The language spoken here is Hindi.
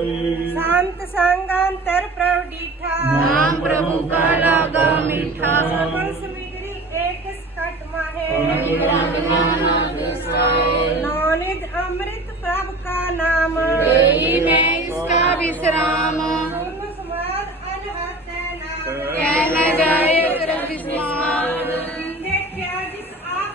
शांत संगांतर प्रभु डीठा। नाम प्रभु का लागा मीठा। सबल सुमिगरी एक स्कट माहे। नौनिध अमृत प्रभु का नाम। यही में इसका विश्राम। सुन समाद क्या जिस आप